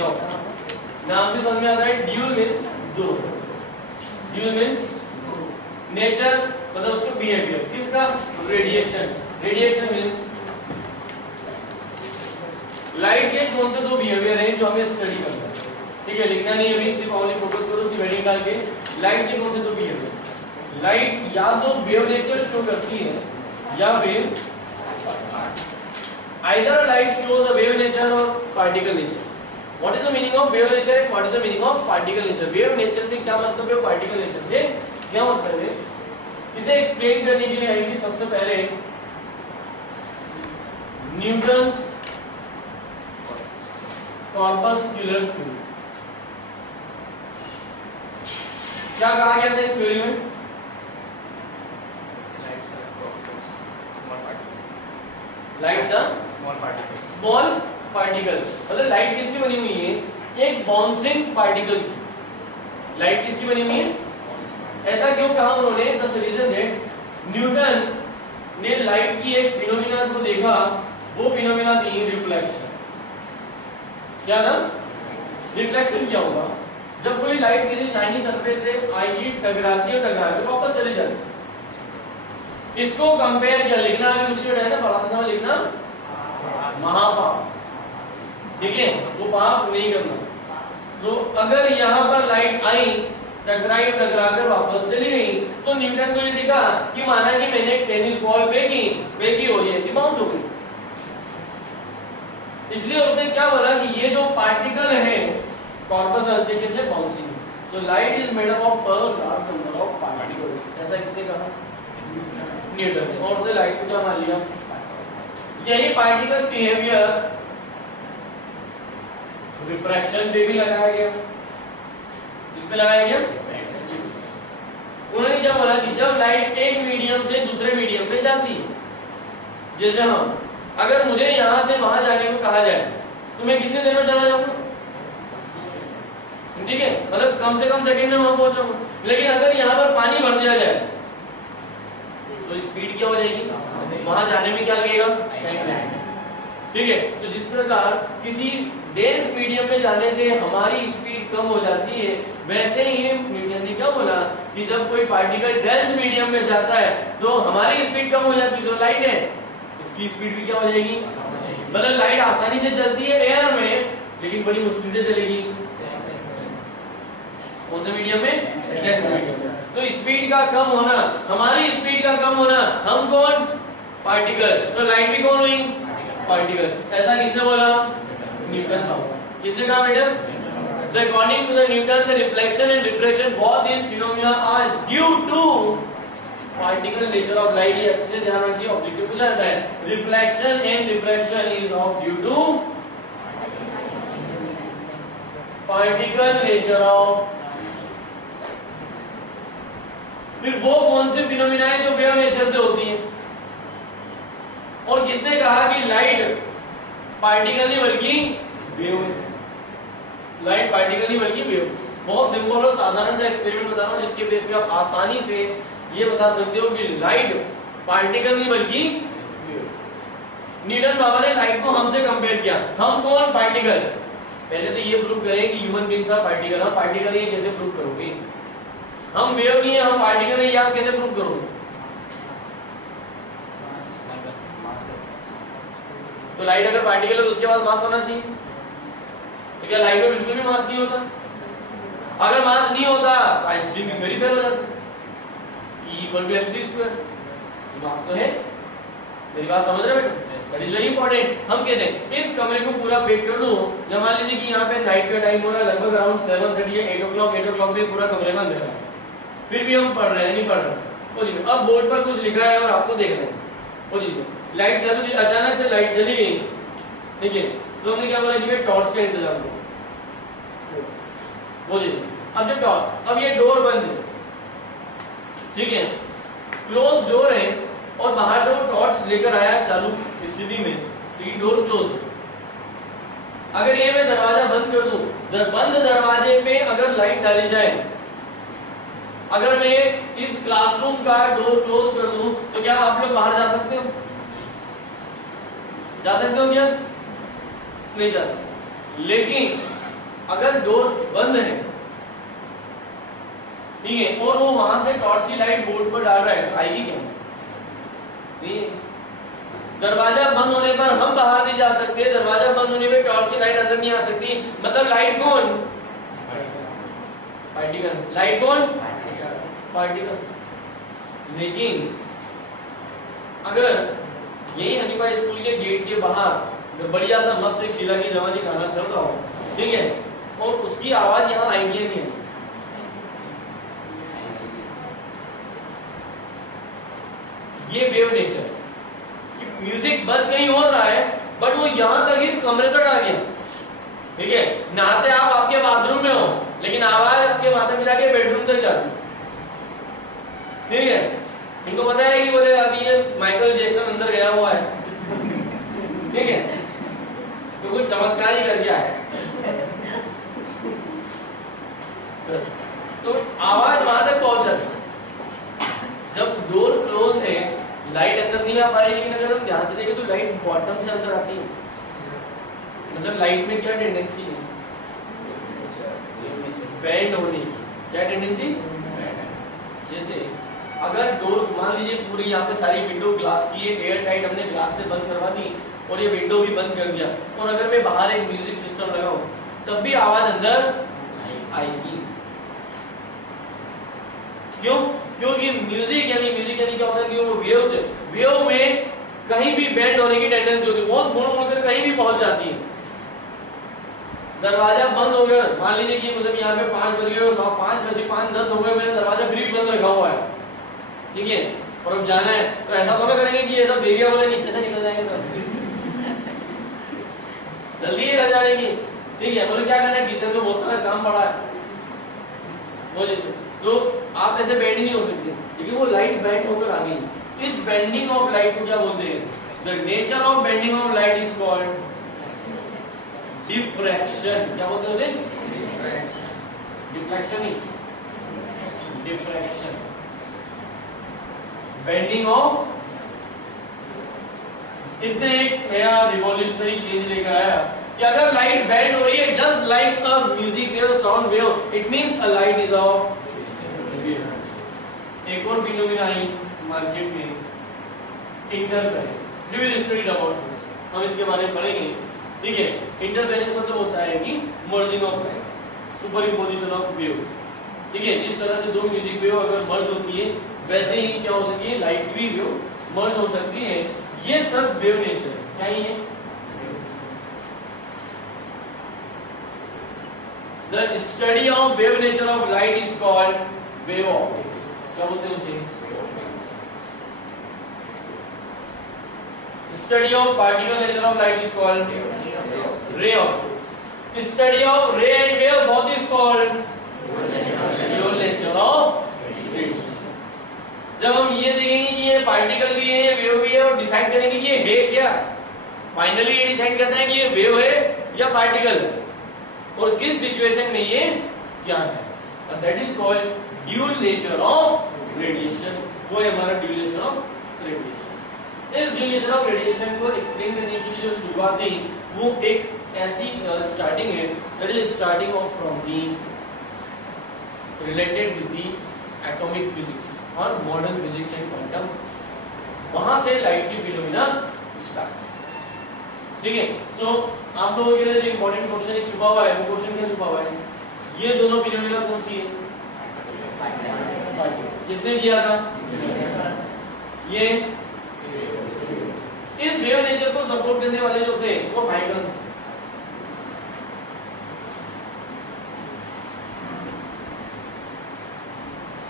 क्या होगा? नाम से समझ में आता है, ड्यूल मीन्स दो, ड्यूल मीन्स नेचर मतलब उसका बिहेवियर, किसका? रेडिएशन। रेडिएशन मीन्स लाइट के कौन से दो बिहेवियर हैं जो हमें स्टडी करना है, ठीक है, लिखना नहीं अभी, सिर्फ ओनली फोकस करो उसी हेडिंग डाल के। लाइट के कौन से दो बिहेवियर? लाइट या तो वेव नेचर शो करती है या फिर either light shows a wave nature और particle nature. What is the meaning of wave nature and what is the meaning of particle nature? Wave nature से क्या मतलब है, पार्टिकल नेचर से क्या मतलब है, इसे एक्सप्लेन करने के लिए आएंगे सबसे पहले न्यूटन्स कॉर्पस्कुलर थ्योरी। क्या कहा गया था इस थ्योरी में? लाइट्स आर स्मॉल पार्टिकल्स, मतलब लाइट किसकी बनी हुई है? एक बाउंसिंग पार्टिकल की। लाइट किसकी बनी हुई है? ऐसा क्यों कहा उन्होंने? द रीजन दैट न्यूटन ने लाइट की एक फिनोमिना को देखा, वो फिनोमिना थी रिफ्लेक्शन। क्या था? रिफ्लेक्शन क्या होगा? जब कोई लाइट किसी शाइनी सरफेस से आएगी, टकराती है, टकरा के वापस चली जाती है। इसको कंपेयर किया, लिखना भी उसी है ना, बड़ा सा लिखना महापाप, ठीक है, वो पाप नहीं करना। तो अगर यहाँ पर लाइट आई, टकराई, टकरा कर वापस चली गई, तो न्यूटन को ये दिखा कि माना कि मैंने एक टेनिस बॉल फेंकी और ये ऐसी बाउंस हो गई। इसलिए उसने क्या बोला कि ये जो पार्टिकल है कॉर्पस अर्थ से बाउंसिंग, तो light is made up of a large number of particles, ऐसा किसने कहा? न्यूटन ने। और उसने लाइट को क्या मान लिया? यही पार्टिकल बिहेवियर रिफ्रैक्शन पे भी लगाया गया। किस पे लगाया गया? उन्होंने क्या बोला कि जब लाइट एक मीडियम से दूसरे मीडियम पे जाती है, जैसे हम, अगर मुझे यहां से वहां जाने को कहा जाए तो मैं कितने देर में चला जाऊंगा? ठीक है, मतलब कम से कम सेकंड में वहां पहुंच जाऊंगा। लेकिन अगर यहाँ पर पानी भर दिया जाए तो स्पीड क्या हो जाएगी? वहां जाने में क्या लगेगा? ठीक है, तो जिस प्रकार किसी डेंस मीडियम में जाने से हमारी स्पीड कम हो जाती है, वैसे ही न्यूटन ने क्या बोला कि जब कोई पार्टिकल डेंस मीडियम में जाता है तो हमारी स्पीड कम हो जाती है। जो लाइट है इसकी स्पीड भी क्या हो जाएगी? मतलब लाइट आसानी से चलती है एयर में, लेकिन बड़ी मुश्किल से चलेगी कौन से मीडियम में? डेंस मीडियम में। तो स्पीड का कम होना, हमारी स्पीड का कम होना, हम कौन? पार्टिकल। तो लाइट भी कौन हुई? पार्टिकल। ऐसा किसने बोला? न्यूटन था। किसने कहा madam? So according to the Newton, the reflection and refraction both these phenomena are due to particle nature of light। ये अच्छे से ध्यान रखिए, ऑब्जेक्टिव पूछा जाता है। Reflection and refraction is of due to particle nature of। फिर वो कौन से फिनोमिना है जो वेव नेचर से होती है? और किसने कहा कि लाइट पार्टिकल नहीं बल्कि वेव है? लाइट पार्टिकल नहीं बल्कि वेव। बहुत सिंपल और साधारण सा एक्सपेरिमेंट बता रहा हूं जिसके बेस पे आप आसानी से ये बता सकते हो कि लाइट पार्टिकल नहीं बल्कि वेव। न्यूटन बाबा ने लाइट को हमसे कंपेयर किया, हम कौन? पार्टिकल। पहले तो ये प्रूव करें कि ह्यूमन बीइंग्स आर पार्टिकल। हम पार्टिकल है कैसे प्रूव करोगे? हम वेव नहीं है, हम पार्टिकल है, आप कैसे प्रूव करोगे? तो लाइट अगर पार्टिकल है तो उसके बाद मास होना चाहिए, तो क्या लाइट में बिल्कुल भी मास नहीं होता? अगर मास नहीं होता तो आइंस्टीन की थ्योरी फेल हो जाती, E = mc²। मास तो है, मेरी बात समझ रहे बेटा? That is very important. हम कहते हैं इस कमरे को पूरा पेक कर दूं, जब मान लीजिए कि यहाँ पे नाइट का टाइम हो रहा है, लगभग अराउंड 7:30 या 8 o'clock पे पूरा कमरे में अंधेरा है, फिर भी हम पढ़ रहे हैं, नहीं पढ़ रहे। अब बोर्ड पर कुछ लिखा है और आपको देख रहे हैं, वो जी लाइट चालू थी, अचानक से लाइट चली गई, ठीक है, तो हमने क्या बोला कि भाई टॉर्च का इंतजाम करो। बोलिए, अब जो टॉर्च, अब ये डोर बंद है, ठीक है, क्लोज डोर है, और बाहर से वो टॉर्च लेकर आया चालू स्थिति में, लेकिन डोर क्लोज है। अगर ये मैं दरवाजा बंद कर दूं, बंद दरवाजे पे अगर लाइट डाली जाए, अगर मैं इस क्लासरूम का डोर क्लोज कर दूं, तो क्या आप लोग बाहर जा सकते हो? जा सकते हो क्या? नहीं जा सकते। लेकिन अगर डोर बंद है, ठीक है, और वो वहां से टॉर्च की लाइट बोर्ड पर डाल रहा है, तो आएगी क्या? नहीं। दरवाजा बंद होने पर हम बाहर नहीं जा सकते, दरवाजा बंद होने पर टॉर्च की लाइट अंदर नहीं आ सकती, मतलब लाइट कौन? पार्टिकल। लाइट कौन? पार्टिकल। लेकिन अगर यही हनीफा स्कूल के गेट के बाहर बढ़िया सा मस्त एक शीला की जवानी गाना चल रहा हो, ठीक है, और उसकी आवाज यहाँ आएगी नहीं है, ये वेव नेचर कि म्यूजिक बज कहीं हो रहा है बट वो यहां तक इस कमरे तक आ गया, ठीक है, नहाते आप आपके बाथरूम में हो लेकिन आवाज आपके माथे में जाके बेडरूम तक जाती, ठीक है, उनको पता है कि बोले अभी ये माइकल जैक्सन अंदर गया हुआ है, ठीक है, तो कुछ चमत्कार ही कर गया है, तो आवाज वहां तक पहुंच जाती। जब डोर क्लोज है लाइट अंदर नहीं आ पा रही, लेकिन अगर हम ध्यान से देखें तो लाइट बॉटम से अंदर आती है, मतलब लाइट में क्या टेंडेंसी है? बेंड होने की। क्या टेंडेंसी? जैसे अगर डोर मान लीजिए पूरी यहाँ पे सारी विंडो ग्लास की है, एयर टाइट हमने ग्लास से बंद करवा दी और ये विंडो भी बंद कर दिया, और अगर मैं बाहर एक म्यूजिक सिस्टम लगाऊं तब भी आवाज अंदर आएगी। क्यों? क्योंकि म्यूजिक यानी क्या होता है कि वो वेव्स है, वेव में कहीं भी बेंड होने की टेंडेंसी होती है, बहुत मुड़ मुड़कर कहीं भी पहुंच जाती है। दरवाजा बंद हो गया, मान लीजिए कि मतलब यहाँ पे 5 बज गए, 5 बजे 5:10 हो गए, मैंने दरवाजा फिर भी बंद रखा हुआ है, ठीक है, और अब जाना है तो ऐसा तो करेंगे कि ये सब बेरिया वाले नीचे से निकल जाएंगे सब जल्दी है घर जाने की, ठीक है, बोले क्या करना है, किचन में बहुत सारा काम पड़ा है, बोले तो आप ऐसे बेंड नहीं हो सकते, लेकिन वो लाइट बेंड होकर आ गई। इस बेंडिंग ऑफ लाइट को क्या बोलते हैं? The nature of bending of light is called diffraction. क्या बोलते हैं? Deflection he diffraction, bending of. इसने एक नया रिवॉल्यूशनरी चेंज लेकर आया कि अगर लाइट बेंड हो रही है just like a music wave, sound wave, it means a light is off. एक और फिनोमेना आई मार्केट में, interference. We will study about this, हम इसके बारे में पढ़ेंगे, ठीक है। इंटरफेरेंस मतलब होता है कि merging of light, superimposition of waves, ठीक है। जिस तरह से दो म्यूजिक वेव अगर मर्ज होती है वैसे ही क्या हो सकती है, लाइट की वेव मर्ज हो सकती है। ये सब वेव नेचर क्या ही है? The study of wave nature of light is called wave optics. क्या बोलते हैं उसे? Study of particle nature of light is called ray optics. Study of रे and wave both is called wave nature of radiation. जब हम ये देखेंगे कि ये पार्टिकल भी है, वेव भी है, और डिसाइड करेंगे कि ये है क्या, फाइनली ये डिसाइड करना है कि ये वेव है या पार्टिकल है, और किस सिचुएशन में ये क्या है, that is called dual nature of radiation. वो है हमारा ड्यूल नेचर ऑफ रेडिएशन। इस ड्यूल नेचर ऑफ रेडिएशन को एक्सप्लेन करने के लिए जो शुरुआत थी वो एक ऐसी स्टार्टिंग है, that is starting of from the related with the atomic physics और मॉडर्न फिजिक्स एंड क्वांटम। वहां से लाइट की फिनोमेना स्टार्ट, ठीक है। सो आप लोगों के लिए जो इंपॉर्टेंट क्वेश्चन एक छुपा हुआ है, वो क्वेश्चन क्या छुपा हुआ है? ये दोनों फिनोमेना कौन सी है? किसने दिया था? ये इस वेव नेचर को सपोर्ट करने वाले जो थे वो हाइगन।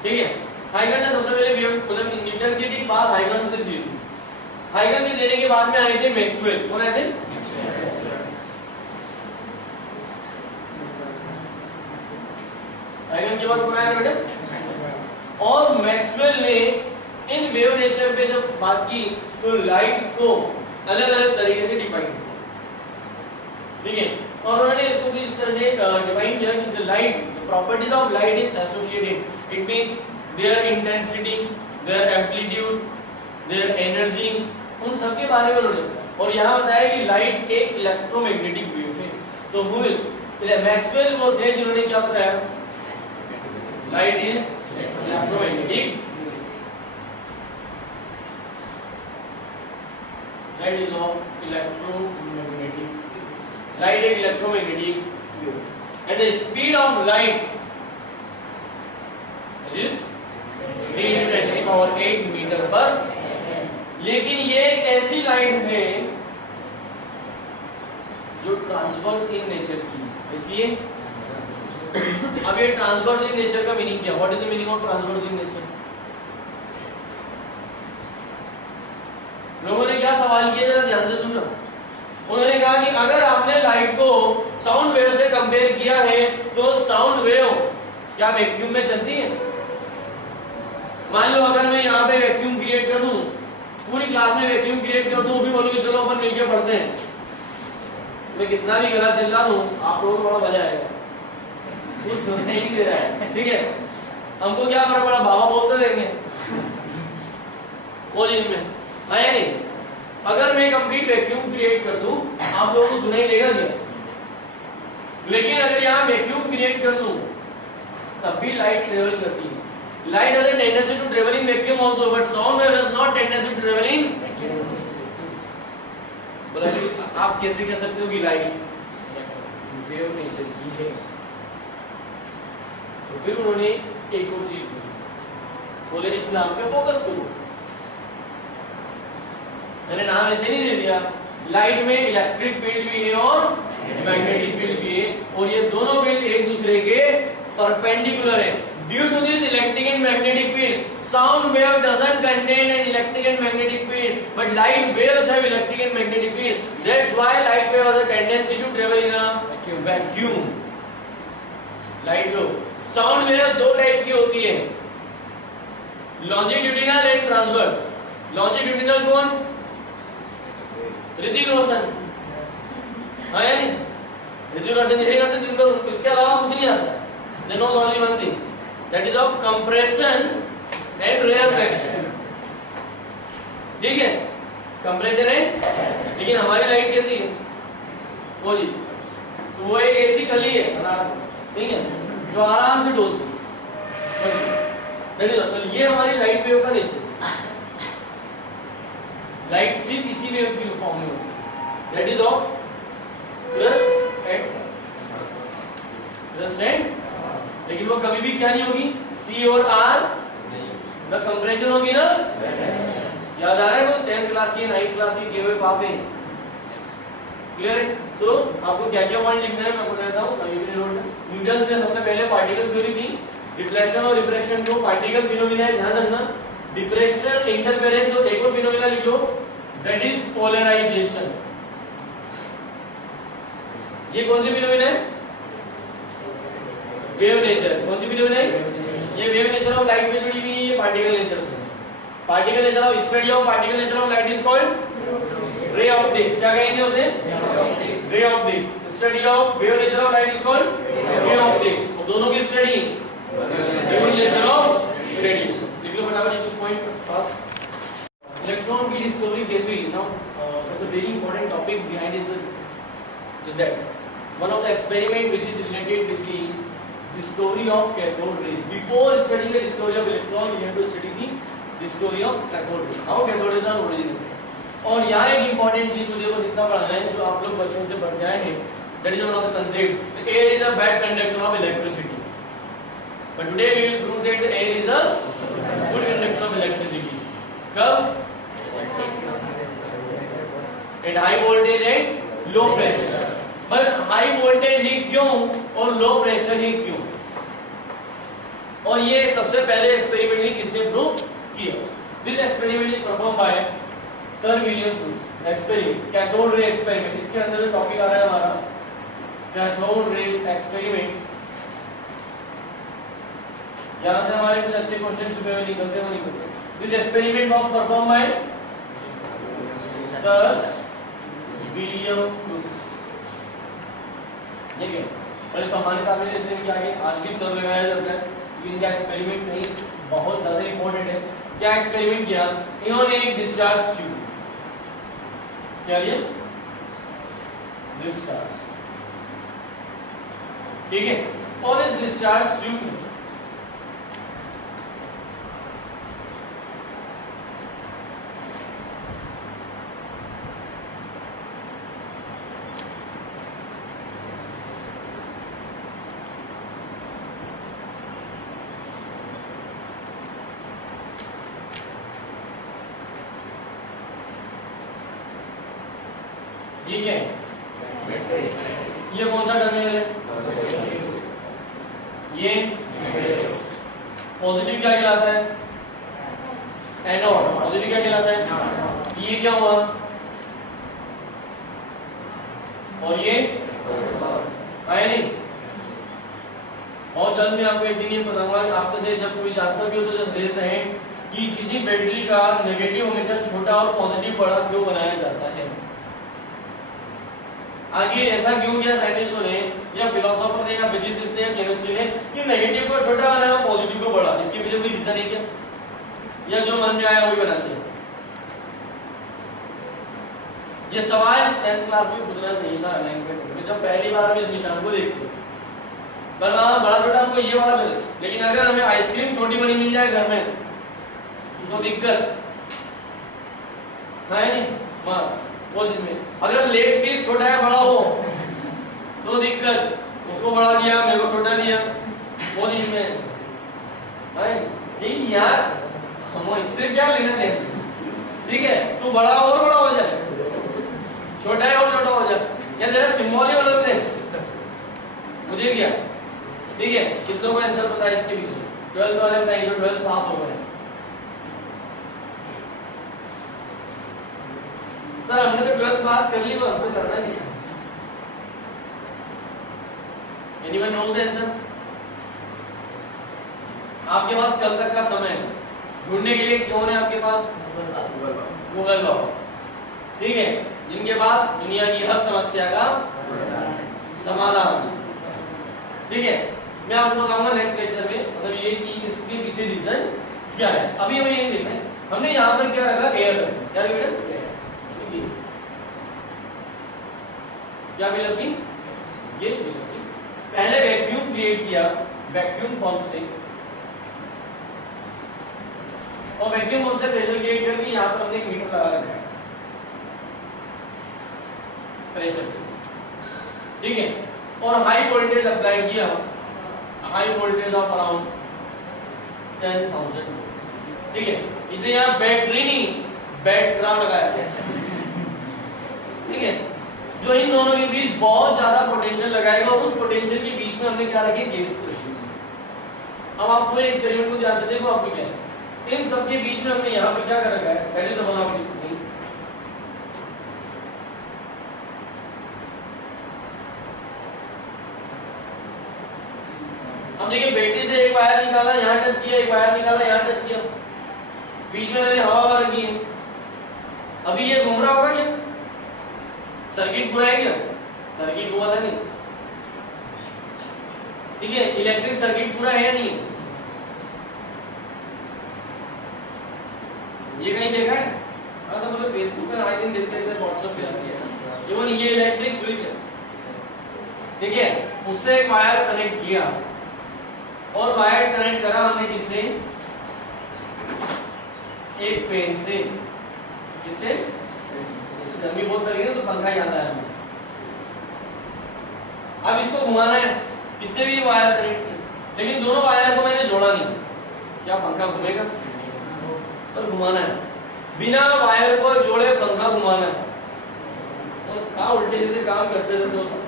ठीक है, हाइगन ने सबसे पहले वेव मतलब न्यूटन की ठीक बात हाइगन से दी थी। हाइगन के देने के बाद में आए थे मैक्सवेल। कौन आए थे? हाइगन के बाद कौन आया बेटे? और मैक्सवेल ने इन वेव नेचर पे जब बात की तो लाइट को अलग अलग तरीके से डिफाइन किया, ठीक है। और उन्होंने इसको किस तरह से डिफाइन किया कि the light, the properties of light is associated, it means their intensity, their amplitude, their energy, उन सब के बारे में उन्होंने बताया। और यहाँ बताया कि लाइट एक इलेक्ट्रोमैग्नेटिक वेव है। तो हु इज मैक्सवेल वो थे जिन्होंने क्या बताया, light is electromagnetic, light is of electromagnetic, light एक electromagnetic and the speed of light is 3×10⁸ metre per. लेकिन ये एक ऐसी लाइट है जो ट्रांसवर्स इन नेचर की, ऐसी है। अब ये ट्रांसवर्स इन नेचर का मीनिंग क्या, what is the meaning of transverse in nature? लोगों ने क्या सवाल किया, जरा ध्यान से सुनना। उन्होंने कहा कि अगर आपने लाइट को साउंड वेव से कंपेयर किया है तो साउंड वेव क्या वैक्यूम में चलती है? मान लो अगर मैं यहाँ पे वैक्यूम क्रिएट कर दूं, पूरी क्लास में वैक्यूम क्रिएट कर दूं, फिर बोलोगे चलो अपन मिलके पढ़ते हैं, मैं कितना भी गला चिल्ला दूं आप लोगों को बड़ा मजा आएगा, कुछ सुनने ही नहीं दे रहा है, ठीक है। हमको क्या फर्क पड़ा, बाबा बोलते रहेंगे वो चीज में है नहीं। अगर मैं कंप्लीट वैक्यूम क्रिएट कर दूं आप लोगों को सुनाई देगा क्या? लेकिन अगर यहाँ वैक्यूम क्रिएट कर दूं तब भी लाइट ट्रेवल करती है। Light has a tendency to travel in vacuum also, but sound wave has not tendency to travel in vacuum. बोला आप कैसे कह सकते हो कि लाइट वेव नेचर की है? तो फिर उन्होंने एक और चीज बोले, इस नाम पे फोकस करो। मैंने नाम ऐसे नहीं दे दिया, लाइट में इलेक्ट्रिक फील्ड भी है और मैग्नेटिक फील्ड भी है, और ये दोनों फील्ड एक दूसरे के परपेंडिकुलर है। Due to this electric and magnetic field, sound wave doesn't contain an electric and magnetic field, but light waves have electric and magnetic field. That's why light wave has a tendency to travel in a vacuum. Light wave, sound wave दो type की होती है, longitudinal and transverse. Longitudinal कौन? ऋतिक रोशन, हाँ या नहीं? ऋतिक रोशन यही करते दिन भर, इसके अलावा कुछ नहीं आता। They know only one thing. That is of compression and rarefaction. ठीक है, कंप्रेशन है। लेकिन हमारी लाइट कैसी है वो जी, तो वो एक ऐसी कली है, ठीक है, जो आराम से डोलती है। तो ये हमारी लाइट वेव का नेचर। लाइट सिर्फ इसी वेव की फॉर्म में होती है, that is of crust and, लेकिन वो कभी भी क्या नहीं होगी, C और R न कंप्रेशन होगी ना। याद आ रहा है कुछ 10th क्लास की 9th क्लास की किए हुए पापे, क्लियर है? सो आपको क्या क्या पॉइंट लिखना है मैं बता देता हूँ। न्यूटन ने सबसे पहले पार्टिकल थ्योरी दी, डिफ्लेक्शन और रिफ्रैक्शन को पार्टिकल फिनोमिना है, ध्यान रखना। डिफ्रेक्शन, इंटरफेरेंस और एक और फिनोमिना लिख लो, दैट इज पोलराइजेशन। ये कौन सी फिनोमिना है? Wave nature. कौन सी फिनोमिना है? ये वेव नेचर ऑफ लाइट में जुड़ी हुई है, ये पार्टिकल नेचर से। Particle nature of study of particle nature of light is called ray optics. क्या कहेंगे उसे? Ray optics. Study of wave nature of light is called ray optics. दोनों की study wave nature of radiation. लिख लो फटाफट ये कुछ पॉइंट फास्ट। इलेक्ट्रॉन की डिस्कवरी कैसे हुई? Now it's a very important topic behind is that one of the experiment which is related with the discovery of cathode rays. Before studying the discovery of electron, we have to study the discovery of cathode rays. How cathode rays are originated. और यहाँ एक important चीज मुझे बस इतना पढ़ना है जो आप लोग बचपन से पढ़ गए हैं, that is one of the concept. Air is a bad conductor of electricity. But today we will prove that the air is a good conductor of electricity. कब? At high voltage and low pressure. पर high voltage ही क्यों और low pressure ही क्यों? और ये सबसे पहले experiment किसने प्रूव किया? This experiment is perform by sir William Bruce. Experiment cathode ray experiment, इसके अंदर जो टॉपिक आ रहा है हमारा कैथोड रे एक्सपेरिमेंट। यहां से हमारे कुछ अच्छे क्वेश्चन छुपे हुए निकलते हैं। This experiment was perform by sir William Bruce. ठीक है, पहले सामान्य ताबीर देते हैं कि आगे आज भी सर लगाया जाता है, लेकिन इनका एक्सपेरिमेंट नहीं बहुत ज्यादा इंपॉर्टेंट है। क्या एक्सपेरिमेंट किया इन्होंने? एक डिस्चार्ज ट्यूब, क्या लिया? डिस्चार्ज ठीक है, और इस डिस्चार्ज ट्यूब में ठीक है, ये कौन सा टर्मिनल है? ये पॉजिटिव क्या कहलाता है? एनोड। पॉजिटिव क्या कहलाता है? ये क्या हुआ? और ये आया नहीं। बहुत जल्द मैं आपको एक दिन ये बताऊंगा कि आपको से जब कोई जानता भी हो तो जस्ट रेज रहे कि किसी बैटरी का नेगेटिव हमेशा छोटा और पॉजिटिव बड़ा क्यों बनाया जाता है। आगे ऐसा क्यों किया साइंटिस्टों ने या फिलोसोफर ने या फिजिसिस्ट ने या केमिस्ट्री ने कि नेगेटिव को छोटा बनाया पॉजिटिव को बड़ा? इसके पीछे कोई रीजन है क्या, या जो मन में आया वही बनाते हैं? ये सवाल 10th क्लास में पूछना चाहिए था अलाइनमेंट में, जब पहली बार हम इस निशान को देखते हैं। पर बड़ा छोटा हमको ये बात है, लेकिन अगर हमें आइसक्रीम छोटी बड़ी मिल जाए घर में तो दिक्कत है नहीं। वो जिसमें अगर लेग पीस छोटा है बड़ा हो तो दिक्कत, उसको बड़ा दिया मेरे को छोटा दिया, वो जिसमें नहीं यार, हम इससे क्या लेना देना। ठीक है, तो बड़ा और बड़ा हो जाए, छोटा है और छोटा हो जाए, या जरा सिंबल ही बदल दे। मुझे क्या ठीक है, कितनों को आंसर पता है इसके पीछे? 12th वाले बताइए जो 12th पास हो गए। सर हमने तो 12th पास कर ली, वो हमको करना नहीं। Anyone knows the answer? आपके पास कल तक का समय है ढूंढने के लिए। कौन है आपके पास? गूगल बाबा। ठीक है, जिनके पास दुनिया की हर समस्या का समाधान है। ठीक है, मैं आपको बताऊंगा नेक्स्ट लेक्चर में, मतलब ये कि इसके पीछे रीजन क्या है। अभी हमें ये देखना है, हमने यहाँ पर क्या रखा? एयर। क्या बेटा? क्या भी लगी? ये पहले वैक्यूम क्रिएट किया वैक्यूम पंप से, और वैक्यूम पंप से प्रेशर क्रिएट करके यहाँ पर हमने एक मीटर लगा रखा है प्रेशर। ठीक है, और हाई वोल्टेज अप्लाई किया, हाई वोल्टेज ऑफ अराउंड 10,000। ठीक है, इसे यहाँ बैटरी नहीं बैटरा लगाया। ठीक है, जो इन दोनों के बीच बहुत ज्यादा पोटेंशियल लगाएगा, और उस पोटेंशियल के बीच में हमने क्या रखे? गैस को रखी। अब आप पूरे एक्सपेरिमेंट को ध्यान से देखो, आपको क्या है इन सबके बीच में हमने यहाँ पे क्या कर रखा है? That is the one of the thing. अब देखिए, बैटरी से एक वायर निकाला, यहाँ टच किया, एक वायर निकाला, यहाँ टच किया, बीच में मैंने हवा लगी है। अभी ये घूम रहा होगा क्या? सर्किट पूरा है क्या? सर्किट हुआ था नहीं। ठीक है, इलेक्ट्रिक सर्किट पूरा है या नहीं? ये कहीं देखा है? हाँ सब लोग फेसबुक पे आए दिन देखते हैं, व्हाट्सएप पे आती है। ये इलेक्ट्रिक स्विच है। ठीक है, उससे एक वायर कनेक्ट किया, और वायर कनेक्ट करा हमने किससे? एक पेन से। किससे? गर्मी बहुत करेगी ना तो पंखा ही आता है। अब इसको घुमाना है, इससे भी वायर कनेक्ट है, लेकिन दोनों वायर को मैंने जोड़ा नहीं। क्या पंखा घूमेगा? तो घुमाना है, बिना वायर को जोड़े पंखा घुमाना है। तो क्या उल्टे सीधे काम करते थे दोस्तों।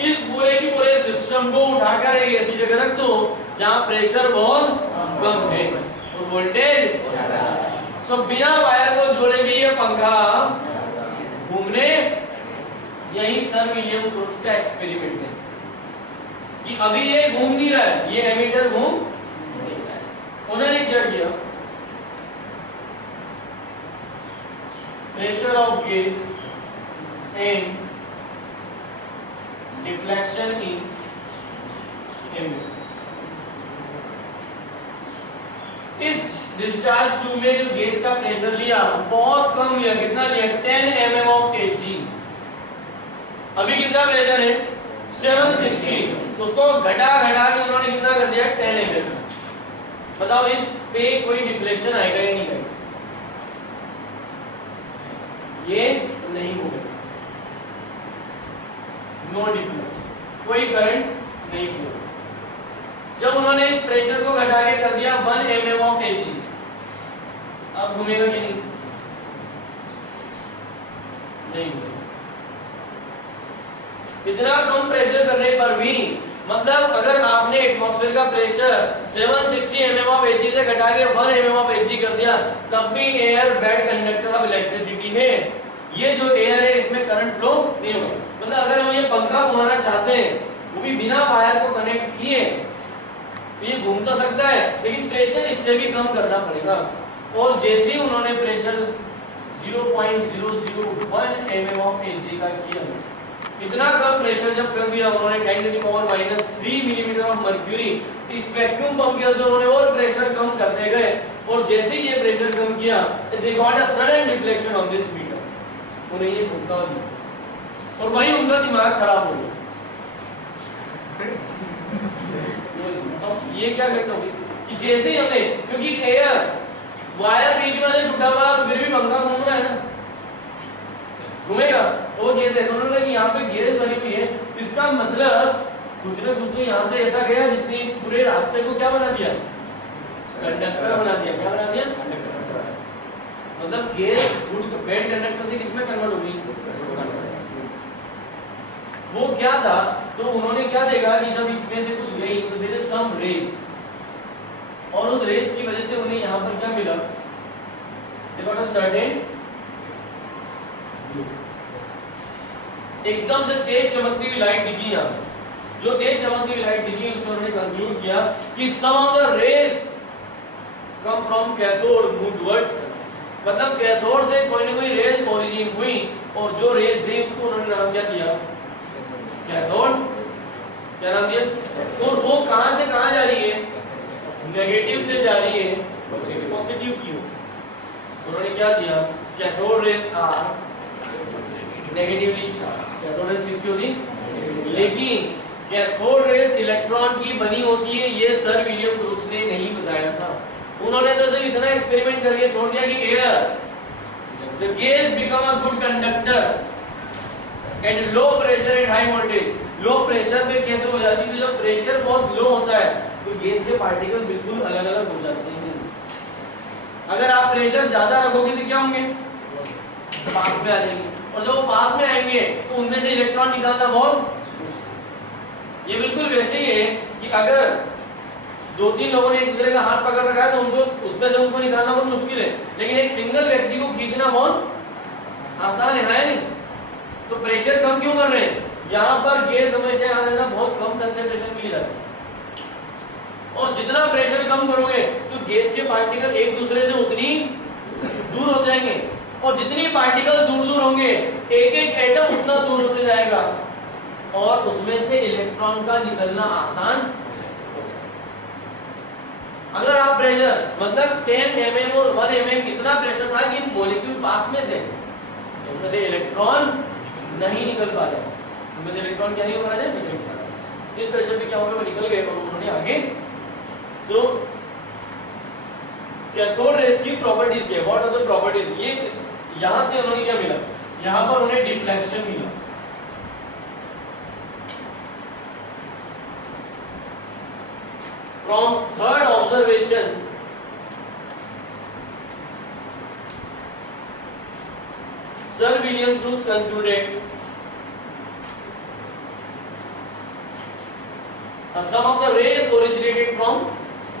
इस पूरे की पूरे सिस्टम को उठाकर एक ऐसी जगह रख दो जहां प्रेशर बहुत कम है और वोल्टेज, तो बिना वायर को जोड़े भी ये पंखा घूमने। यही सर विलियम क्रोक्स का एक्सपेरिमेंट है कि अभी ये घूम नहीं रहा है, ये एमीटर घूम नहीं रहा है। उन्होंने क्या किया? Pressure of gas and deflection in ammeter. इस डिस्चार्ज ट्यूब में जो गैस का प्रेशर लिया बहुत कम लिया। कितना लिया? 10 mm of Hg। अभी कितना प्रेशर है 760, उसको घटा के उन्होंने कितना कर दिया 10 mm। बताओ इस पे कोई डिफ्लेक्शन आएगा या नहीं आएगा? ये नहीं होगा, नो डिफ्लेक्शन, कोई करंट नहीं फ्लो। जब उन्होंने इस प्रेशर को घटा के कर दिया 1 mm of Hg, अब घूमेगा कि नहीं? नहीं घूमेगा। इतना कम प्रेशर करने पर भी, मतलब अगर आपने एटमॉस्फेयर का प्रेशर 760 mm of Hg से घटा के 1 mm of Hg कर दिया, तब भी air bad conductor of electricity है। ये जो एयर है इसमें करंट फ्लो नहीं होगा। मतलब अगर हम ये पंखा घुमाना चाहते हैं, वो भी बिना वायर को कनेक्ट किए, तो ये घूम तो सकता है, लेकिन प्रेशर इससे भी कम करना पड़ेगा। और जैसे ही उन्होंने प्रेशर 0.001 mm of Hg का किया, इतना कम प्रेशर जब कर दिया उन्होंने 10⁻³ मिलीमीटर ऑफ मर्क्यूरी, इस वैक्यूम पंप के अंदर उन्होंने और प्रेशर कम करते गए, और जैसे ही ये प्रेशर कम किया, they got a sudden deflection on this meter, उन्हें ये घूमता हुआ दिखा, और वही उनका दिमाग खराब हो गया। ये क्या घटना होगी कि जैसे ही हमने, क्योंकि एयर वायर बीच में से टूटा हुआ तो फिर भी पंखा घूम रहा है ना, घूमेगा। वो गैस है, उन्होंने कि यहाँ पे गैस बनी हुई है, इसका मतलब कुछ ना कुछ तो यहाँ से ऐसा गया जिसने इस पूरे रास्ते को क्या बना दिया, कंडक्टर बना दिया। क्या बना दिया? मतलब गैस गुड बैड कंडक्टर से किसमें कन्वर्ट होगी? वो क्या था, तो उन्होंने क्या देखा कि जब इसमें से कुछ गई तो देयर इज सम रेज, और उस रेज की वजह से उन्हें यहाँ पर क्या मिला, दे गॉट अ सर्टेन, एकदम से तेज चमकती हुई लाइट दिखी। यहाँ जो तेज चमकती हुई लाइट दिखी, उससे उन्होंने कंक्लूड किया कि some of the rays come from cathode move towards, मतलब कैथोड से कोई ना कोई रेज ओरिजिन हुई, और जो रेज थी उसको उन्होंने नाम क्या दिया, कैथोड। क्या नाम दिया? और वो कहां से कहां जा रही है? नेगेटिव से जा रही है पॉजिटिव की ओर। उन्होंने क्या दिया, cathode rays are negatively charge. Cathode rays किसकी होती? लेकिन कैथोड रेज इलेक्ट्रॉन की बनी होती है, ये सर विलियम ब्रूक्स ने नहीं बताया था। उन्होंने तो सिर्फ इतना एक्सपेरिमेंट करके छोड़ दिया कि air the gas become a good conductor at low pressure and high voltage. Low pressure पे कैसे हो जाती है? जब प्रेशर बहुत लो होता है तो गैस के पार्टिकल बिल्कुल अलग अलग हो जाते हैं। अगर आप प्रेशर ज्यादा रखोगे तो क्या होंगे? पास में आ जाएंगे, और जब वो पास में आएंगे तो उनमें से इलेक्ट्रॉन निकालना बहुत मुश्किल। ये बिल्कुल वैसे ही है कि अगर 2-3 लोगों ने एक दूसरे का हाथ पकड़ रखा है तो उनको उसमें से उनको निकालना बहुत मुश्किल है, लेकिन एक सिंगल व्यक्ति को खींचना बहुत आसान है नहीं? तो प्रेशर कम क्यों कर रहे हैं? यहाँ पर गैस हमेशा आना बहुत कम कंसेंट्रेशन मिल जाता है, और जितना प्रेशर कम करोगे तो गैस के पार्टिकल एक दूसरे से उतनी दूर हो जाएंगे, और जितनी पार्टिकल दूर दूर होंगे एक एक एटम उतना दूर होते जाएगा, और उसमें से इलेक्ट्रॉन का निकलना आसान। अगर आप प्रेशर मतलब 10 mm और 1 mm इतना प्रेशर था कि मॉलिक्यूल पास में थे, उनमें से इलेक्ट्रॉन नहीं निकल पा रहे, उनमें से इलेक्ट्रॉन क्या नहीं हो पा रहे, निकल पा रहे। इस प्रेशर पे क्या हो गया, वो निकल गए और उन्होंने आगे सो कैथोड रेज की प्रॉपर्टीज क्या, व्हाट आर द प्रॉपर्टीज, ये यहां से उन्होंने क्या मिला, यहां पर उन्हें डिफ्लेक्शन मिला। From third observation, Sir William Crookes concluded some of the rays originated from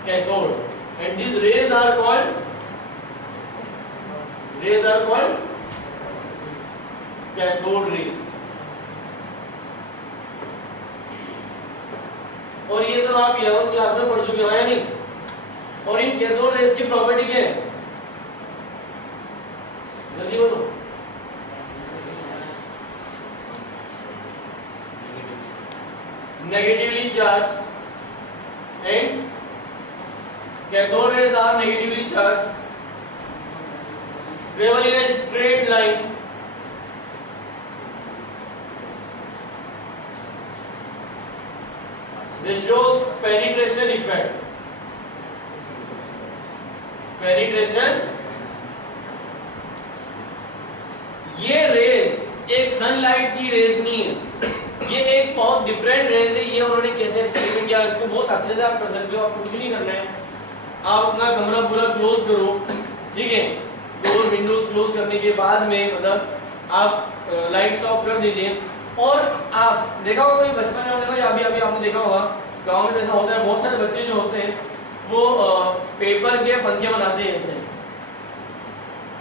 cathode, and these rays are called cathode rays. और ये सब आप 11th क्लास में पढ़ चुके हो या नहीं? और इन कैथोड रेज की प्रॉपर्टी क्या है, जल्दी बोलो। Negatively charge, and cathode rays are negatively charge, travel in a straight line, this shows penetration effect. Penetration, ये रेज एक सनलाइट की रेज नहीं है, ये एक बहुत डिफरेंट रेज है। ये उन्होंने कैसे एक्सपेरिमेंट किया इसको बहुत अच्छे से आप कर सकते हो। आपको कुछ नहीं करना है, आप अपना कमरा पूरा क्लोज करो, ठीक है। डोर विंडोज क्लोज करने के बाद में मतलब आप लाइट्स ऑफ कर दीजिए। और आप देखा होगा कि बचपन में देखा, अभी आपने देखा होगा गांव में जैसा होता है, बहुत सारे बच्चे जो होते हैं वो पेपर के पंखे बनाते हैं ऐसे,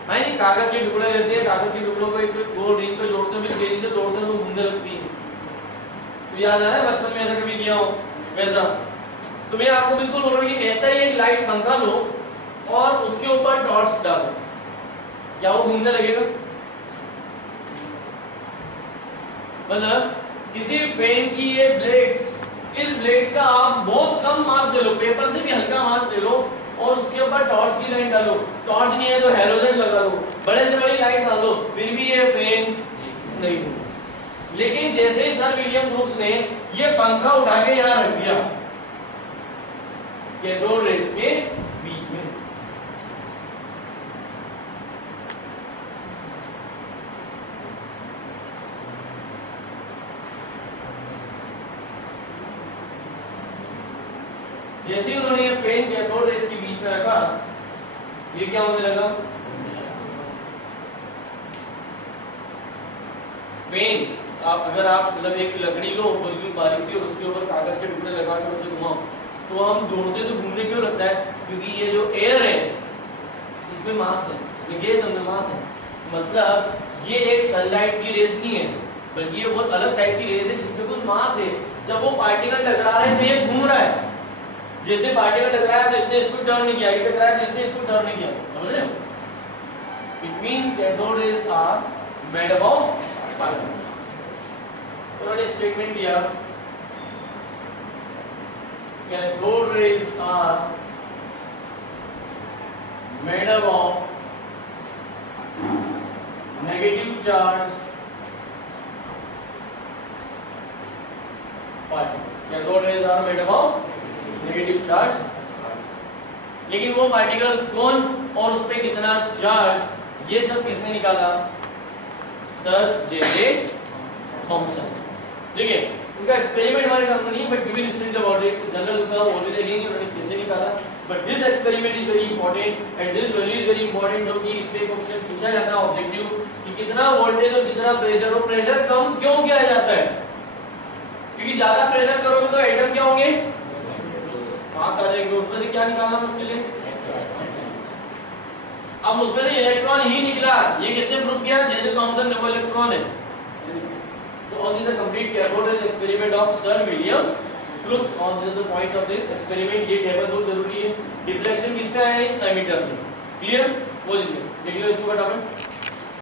है नहीं, कागज के टुकड़े लेते हैं, कागज के टुकड़ों को एक गोल रिंग पे जोड़ते हैं, फिर तेजी से तोड़ते हैं तो घूमने लगती है। तो याद आ रहा है बचपन में ऐसा कभी किया हो वैसा? तो मैं आपको बिल्कुल बोल रहा हूँ कि ऐसा ही एक लाइट पंखा लो और उसके ऊपर टॉर्च डालो, क्या वो घूमने लगेगा? मतलब किसी पेन की ये ब्लेड्स, इस ब्लेड्स का आप बहुत कम मास ले लो, पेपर से भी हल्का मास ले लो और उसके ऊपर टॉर्च की लाइट डालो। टॉर्च नहीं है तो हैलोजन लगा लो, बड़े से बड़ी लाइट डाल दो, फिर भी ये पेन नहीं हो। लेकिन जैसे ही सर विलियम ब्रूक्स ने ये पंखा उठा के यहां रख दिया कैथोड रेज के बीच में, जैसे ही उन्होंने ये पेन कैथोड रेज के बीच में रखा, ये क्या होने लगा? पेन अगर आप मतलब एक लकड़ी लो बिल्कुल बारीक सी और उसके ऊपर कागज के टुकड़े लगा कर उसे घुमाओ, तो हम दौड़ते तो घूमने क्यों लगता है? क्योंकि ये जो एयर है इसमें मास है, इसमें गैस है, मास है। मतलब ये एक सनलाइट की रेज नहीं है, बल्कि ये बहुत अलग टाइप की रेज है जिसमें कुछ मास है। जब वो पार्टिकल टकरा रहे हैं तो ये घूम रहा है, जैसे पार्टिकल टकराया तो इसने इसको टर्न नहीं किया, ये टकराया तो इसने इसको टर्न नहीं किया, समझ रहे हो? It means cathode rays are made up of particles. उन्होंने स्टेटमेंट दिया cathode rays are made up of negative charge particles. Cathode rays are made up of negative charge, लेकिन वो पार्टिकल कौन और उस पर कितना चार्ज, ये सब किसने निकाला? Sir J J. थॉमसन। ठीक है, उनका एक्सपेरिमेंट हमारे काम में नहीं है, but we will study about it. General का वो भी देखेंगे उन्होंने कैसे निकाला, but this experiment is very important and this value is very important, जो कि इस पे क्वेश्चन पूछा जाता है ऑब्जेक्टिव कि कितना वोल्टेज और कितना प्रेशर हो। प्रेशर कम क्यों किया जाता है? क्योंकि ज्यादा प्रेशर करोगे तो एटम क्या होंगे? मास आ जाएंगे, उसमें से क्या निकालना मुश्किल है। अब उसमें से इलेक्ट्रॉन ही निकला, ये किसने प्रूव किया? जे.जे. थॉमसन ने वो इलेक्ट्रॉन है। So all these are complete cathode ray experiment of Sir William Crookes. All this is the point of this experiment. ये टेबल बहुत जरूरी है। डिफ्लेक्शन किसका है? इस एमिटर में। क्लियर? वो देख लो इसको फटाफट।